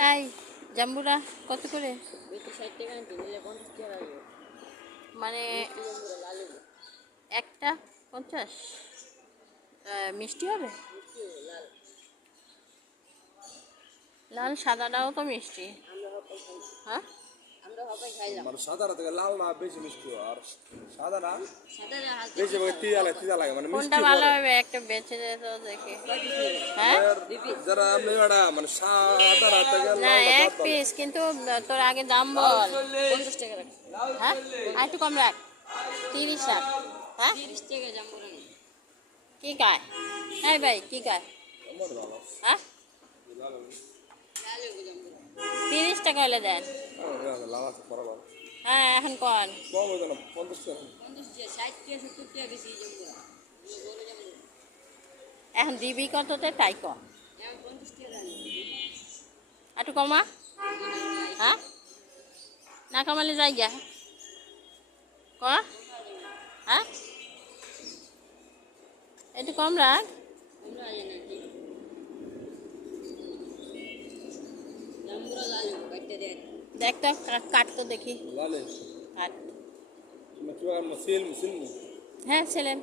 তাই জাম্বুরা কত করে? বেশি 60 টাকা আনতে নিলে 50 টাকা লাগবে। মানে মিষ্টি জাম্বুরা লাল হবে। একটা 50 মিষ্টি হবে? মিষ্টি হবে লাল। লাল সাদাটাও তো মিষ্টি। আমরা হপাই খাই। হ্যাঁ আমরা হপাই খাইলাম। মানে সাদাটা থেকে লাল না বেশি মিষ্টি আর সাদাটা সাদাটা হালকা বেশি তিতা লাগে মানে কোনটা মিষ্টি ভালো পড়ে। হবে একটা বেছে দে তো দেখি। কয়টি নেবে? হ্যাঁ আর যারা আপনি এটা মানে সাদাটা থেকে না লালটা এক বাদ দাও। পিস, কিন্তু তোর আগে দাম বল। 50 টাকা রাখ। হ্যাঁ আর একটু কম রাখ, 30 রাখ। হ্যাঁ 30 টাকা জাম্বুরা নেই। কি গায়? হ্যাঁ ভাই কি গায়? আমার ভালো। হ্যাঁ লাল হবে জাম্বুরা। 30 টাকা হলে দেন। লাল আছে বরাবর। হ্যাঁ এখন কন কম হইতো না 50 টাকা। 50 টাকা 60 টাকা 70 টাকা বেশি জাম্বুরা। বড় জাম্বুরা। এখন দিবি কততে তাই কম, এখন 50 টাকা দাম। একটু কমা। হ্যাঁ না কমালে যাই গা ক। হ্যাঁ একটু কম রাখ। আমরা আজ না কি জাম্বুরা লাল হবে কাটতে দেন। দেখ তো কাট তো দেখি। লালে কাট। মানে কি সিল হ্যাঁ ছিলেন